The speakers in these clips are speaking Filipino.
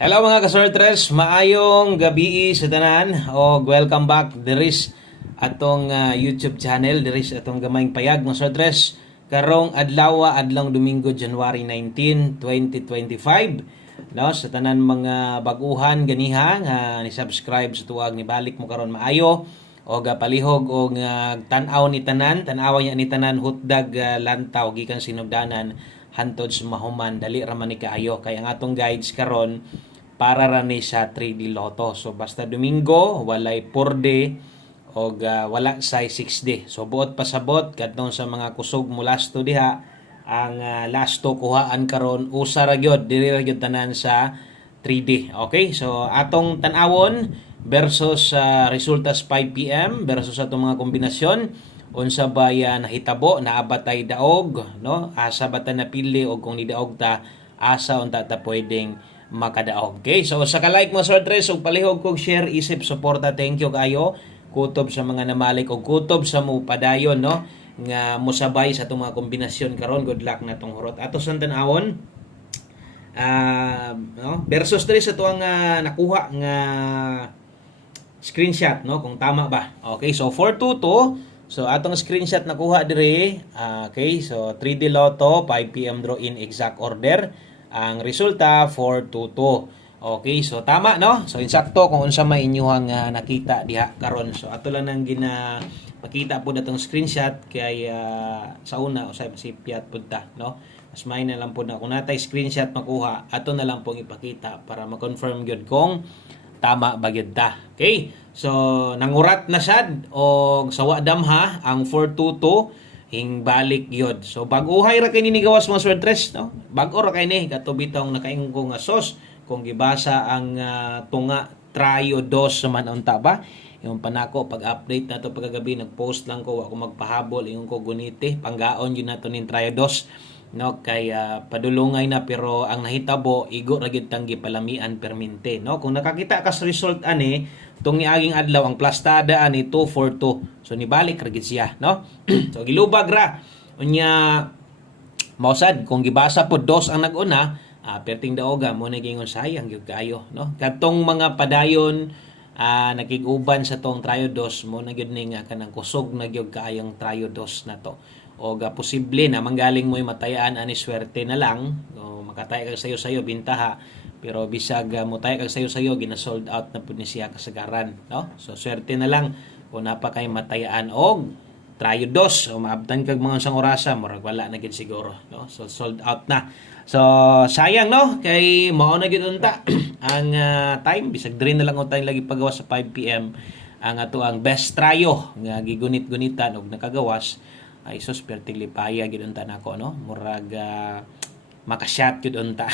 Hello mga kasortres, maayong gabi sa tanan o welcome back diris atong YouTube channel, diris atong gamayng payag mga sortres. Karong adlaw Domingo, January 19, 2025. No, sa tanan mga baguhan ganiha nga ni subscribe sa tuwag ni balik mo karon maayo o palihog og tan-aw ni tanan, tan-awa niya ni tanan hutdag lantaw gikan sinugdanan hantod sa mahuman dali ra man ni kaayo kay ang atong guides karon para ra ni sa 3D Lotto. So basta Domingo walay 4D o wala say 6D. So buot pasabot kadtong sa mga kusog mo lasto diha ang lasto kuhaan karon usa ra gyud diri ra gyud tanan sa 3D. Okay? So atong tan-awon versus resultas 5 PM versus atong mga kombinasyon unsa ba nahitabo naabatay daog no asa bata napili o kung ni daog ta asa unta ta pwedeng makadaog. Okay, so sa ka-like mo sortres ug palihog kog share isip suporta, thank you kayo kutob sa mga namalik og kutob sa mo padayon no nga mosabay sa itong mga kombinasyon karon. Good luck na tong hurot ato sa tanawon no versus diri sa tuang nakuha nga screenshot no kung tama ba. Okay, so 422. So atong screenshot nakuha diri. Okay, so 3D Lotto 5 PM draw in exact order. Ang resulta 422. Okay, so tama no? So insakto kung unsa may inyuhang nakita diha karon. So ato lang nang makita po datong screenshot kay sa una usay pasipyat pud ta no. Mas may na lang po na kung natay screenshot makuha, ato na lang pong ipakita para ma-confirm gyud kung tama ba gyud ta. Okay? So nangurat na sad og sawa damha ang 422 hingbalik yod. So bag-uhay ra kay ni gawas mga sortres no. Bag-o ra kay ni katubitong nakaingon ko nga sos kung gibasa ang tunga trayo dos man unta ba. Yung panako pag-update nato pagkagabi nag-post lang ko wa ko magpahabol ingon ko guniti panggaon yun nato nin trayo dos no kay padulungay na pero ang nahitabo igo ra gyud tang gipalamian permente no. Kung nakakita ka sa result ani tong niaging adlaw ang plastada ani 242. So nibalik ra gyud siya no. So gilubag ra unya mausad kung gibasa pod dos ang nag-una perting daoga mo na gingon sayang gyud kayo no. Kadtong mga padayon nakig-uban sa tong trayo dos mo na gyud ni nga kanang kusog na gyud kaayong trayo dos na to. O posible na manggaling mo matayaan ani swerte na lang o makatay kag sayo-sayo bintaha pero bisag motay kag sayo-sayo gina-sold out na pud ni siya kasagaran no. So swerte na lang kung napa kay matayaan og trayo dos o maabtan kag mga sang orasa murag wala na gid siguro no. So sold out na. So sayang no kay mao na gid unta ang time bisag diri na lang utay lagi pagawas sa 5 PM ang ato ang best trayo nga gigunit-gunitan og nakagawas ay sus perting lipaya gid unta nako no murag makashot gid unta.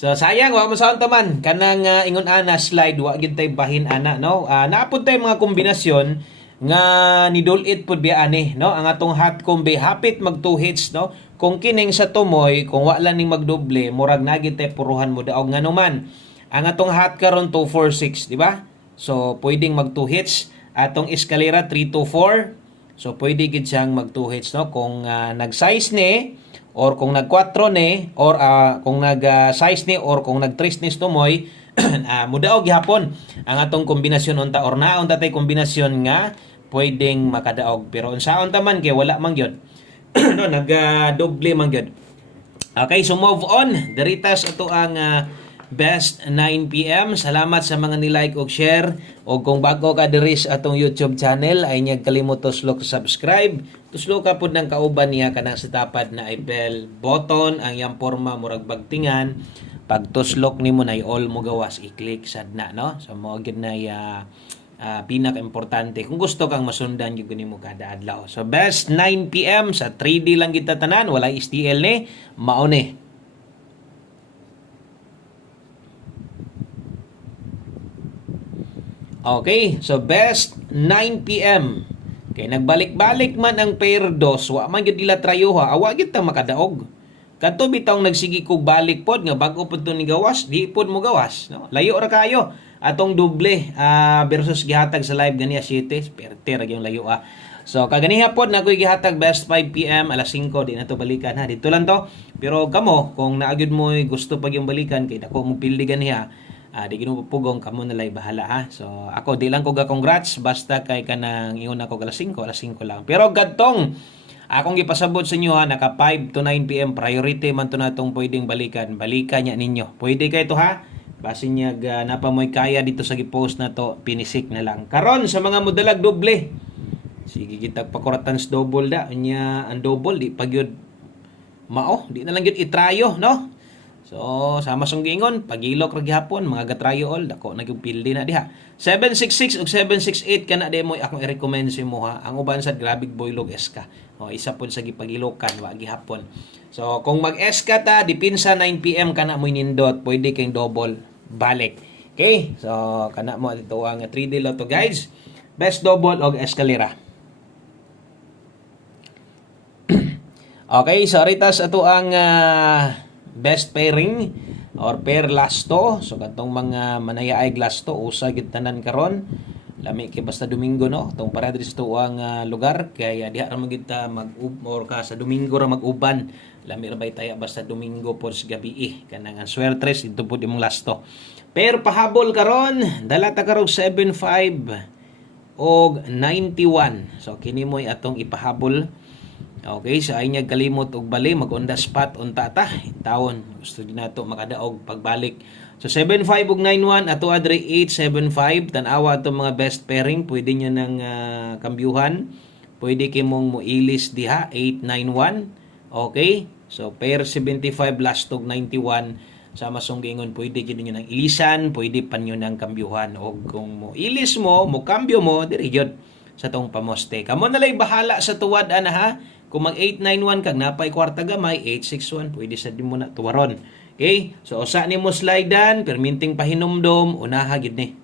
So sayang wa mo sa man kanang ingon ana slide wa gid tay bahin ana no. Naapod tay mga kombinasyon nga nidulit pud biya ani no. Ang atong hot combi hapit mag 2 hits no. Kung kining sa tumoy kung wala ning magdoble murag nagit tay puruhan mo daog nganuman. Ang atong hot karon 246 di ba? So pwedeng mag 2 hits. Atong eskalera 324. So pwede gid siyang mag 2 hits no kung nag-size ni or kung nag-4 ni or kung nag-size ni or kung nag-3 ni tumoy mudaog gihapon ang atong kombinasyon unta or naon ta tay kombinasyon nga pwedeng makadaog pero unsaon ta man kay wala man gyud no nag-doble man gyud. Okay, so move on diritas ato ang best 9 PM. Salamat sa mga ni-like o share. O kung bago ka diri sa atong YouTube channel, ay niyag kalimot tuslok subscribe. Tuslok ka po ng kauban niya kanang sa tapad na bell button. Ang yang forma murag bagtingan. Pag tuslok nimo na all mo gawas, i-click sad na no. So mo gid na pinaka-importante kung gusto kang masundan yung nimo kada adlaw. So best 9 PM sa 3D lang kita tanan, wala STL ni, mao ni. Okay, so best 9 PM. Okay, nagbalik-balik man ang pair dos, wa man gyud ila trayuha, awa gyud ta makadaog. Kadto bitaw nagsigi kog balik pod nga bag-o pod to ni gawas, di pod mo gawas, no? Layo ra kayo. Atong doble versus gihatag sa live ganiya 7, perte ra gyung layo So kaganiha pod na ko'y gihatag best 5 PM alas 5 di na to balikan ha. Dito lang to. Pero kamo kung naagid mo gusto pag yung balikan kay dako mo pildi ganiha. Di ginupugong kamo na lay bahala ha. So ako di lang ko ga congrats basta kay kanang ingon ako alas 5 lang. Pero gadtong akong gipasabot sa inyo ha, naka 5 to 9 PM priority man to natong pwedeng balikan niya ninyo. Pwede kay to ha. Basin niya napamoy kaya dito sa gipost na to, pinisik na lang. Karon sa mga modalag doble. Sige kita pakuratan sa double da. Anya ang double di pagyud mao, di na lang gyud itrayo, no? So, sama song gingon, pagilok ra gihapon, mga gatrayo all, dako na gyud pildi na diha. 766 ug 768 kana di mo akong i-recommend sa imo ha. Ang uban sad grabig boylog eska. O isa pod sa gipagilokan wa gihapon. So, kung mag-eska ta dipinsa 9 PM kana mo nindot, pwede kay double balik. Okay? So, kana mo dito ang 3D Lotto guys. Best double og eskalera. Okay, so ritas ato ang best pairing or pair lasto. So katong mga manayaay lasto usa gid tanan karon. Lami kay basta Domingo no. Tong para diri sa tuang lugar kaya diha ra magid ta or ka sa Domingo ra mag-uban. Lami ra bay taya basta Domingo pod sa gabi kanang ang swertres dito pod imong lasto. Pair pahabol karon dala ta karong 75 og 91. So kini mo'y atong ipahabol. Okay, sa inyag kalimot og bali mag-on the spot unta ta tawon gusto din nato makadaog pagbalik. So 75 ug 91 ato adre 875 tan-awa ato mga best pairing pwede nyo nang kambyuhan. Pwede kay mong moilis diha 891. Okay? So pair 75 last og 91 sama sunggingon pwede gid nyo nang ilisan, pwede pa nyo nang kambyuhan og kung mo ilis mo, mo kambyo mo diri gyud sa tong pamoste. Kamo na lay bahala sa tuwad ana ha. Kung mag 891 kag napay kwarta gamay 861 pwede sa di mo na tuwaron. Okay? So usa ni mo slidean perminting pahinumdom unaha gid ni.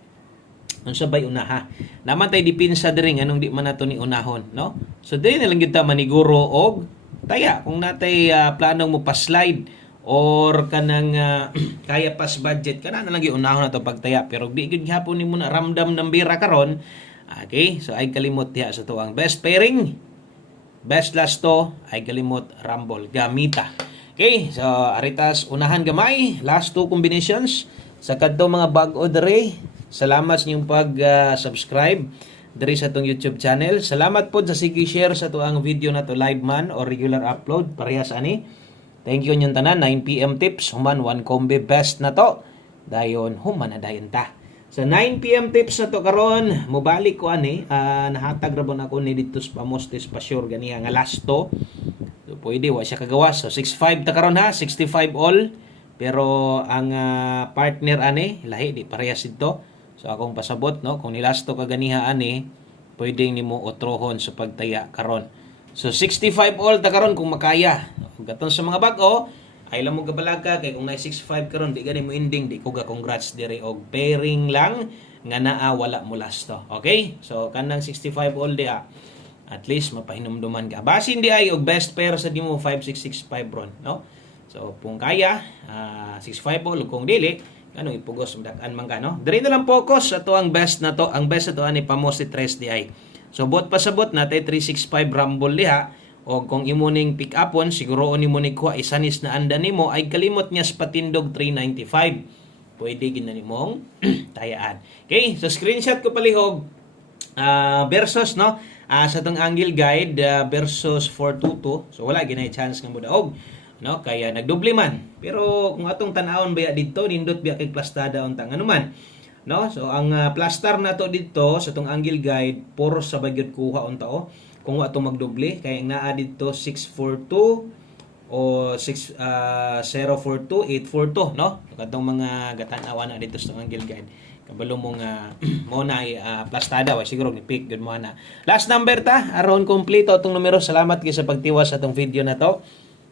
Unsa bay unaha? Naman tay dipinsa diri anong di man nato ni unahon, no? So dili na lang gyud ta maniguro og taya kung natay planong mo pa-slide or kanang kaya pas budget kana na lang gyud unahon nato pagtaya pero di gyud gihapon nimo na ramdam ng bira karon. Okay? So ay kalimot diha sa tuang best pairing. Best lasto ay kalimot rumble gamita. Okay, so aritas unahan gamay last two combinations sa kadto mga bag-o dere. Salamat sa inyong pag-subscribe dere sa tong YouTube channel. Salamat po sa sige share sa tuang video na to live man or regular upload parehas ani. Thank you nyong tanan 9 PM tips human one combi best na to. Dayon human na dayon ta. Sa 9 PM tips na to karon, mobalik ko ani, nahatag ra bon ako ni dito sa Pamostes Pasyor ganiya nga lasto. So pwede wa siya kagawas. So 65 ta karon ha, 65 all. Pero ang partner ani lahi di parehas dito. So akong pasabot no, kung nilasto ka ganiha ani, pwede nimo otrohon sa pagtaya karon. So 65 all ta karon kung makaya. Gaton sa mga bag-o, ay lang mo gabalaga kay kung na 65 karon di gani mo ending di ko ga congrats dire og pairing lang nga naa wala mo lasto. Okay? So kanang 65 all dia at least mapahinumduman ka. Basin di ay og best pair sa di mo 5665 ron, no? So kung kaya 65 all kung dili kanong ipugos madak-an man ka, no? Dire na lang focus sa to ang best na to. Ang best na to ani Pamoste 3 di ay. So bot pasabot natay 365 rumble diha. O kung imo ning pick upon siguro nimo ni kuha isanis na anda nimo ay kalimot niya sa patindog 395 pwede gid na nimong tayaan. Okay, so screenshot ko palihog versus no sa tong angle guide versus 422 so wala ginay chance nga mo daog no kaya nagdoble man pero kung atong tan-awon baya didto nindot biya kay plastada unta anuman no so ang plastar nato didto sa tong angle guide puro sa bagyod kuha unta kung ato magdoble kay naa dito 642 o 042 842 no kadtong mga gatan-awan na dito sa angle guide kabalo mo nga mo na plastada wa siguro ni pick good mo na last number ta aron kompleto atong numero salamat gyud sa pagtiwas sa atong video na to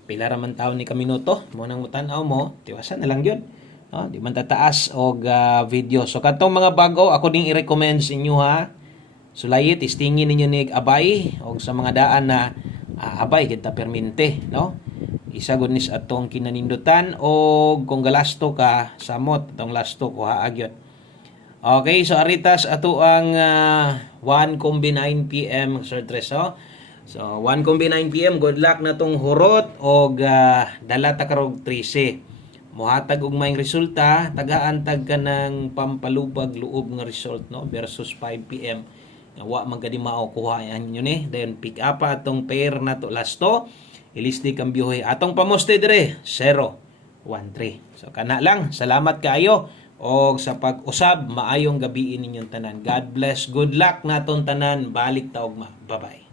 pila ra man taon ni ka minuto mo nang mutan-aw mo tiwasan na lang gyud no di man tataas og video so kadtong mga bago ako ding i-recommend sa inyo ha sulay testingin ninyo ni abay o sa mga daan na abay kita permente no isa gud nis atong kinanindutan o kung galasto ka samot atong lasto ko haagyot Okay, so aritas ato ang 1 kombi 9 PM Sir Treso. So 1 kombi 9 PM, good luck na tong hurot og dala ta karog 13. Mohatag og maayong resulta, tagaantag ka ng pampalubag loob nga result no versus 5 PM. Wa man gadi mao kuha yan yun then pick up atong pair na to lasto. Ilisdi kambyohe atong pamoste dire 013. So kana lang, salamat kaayo. O sa pag-usab, maayong gabi ninyong tanan. God bless. Good luck naton tanan. Balik ta ugma. Bye-bye.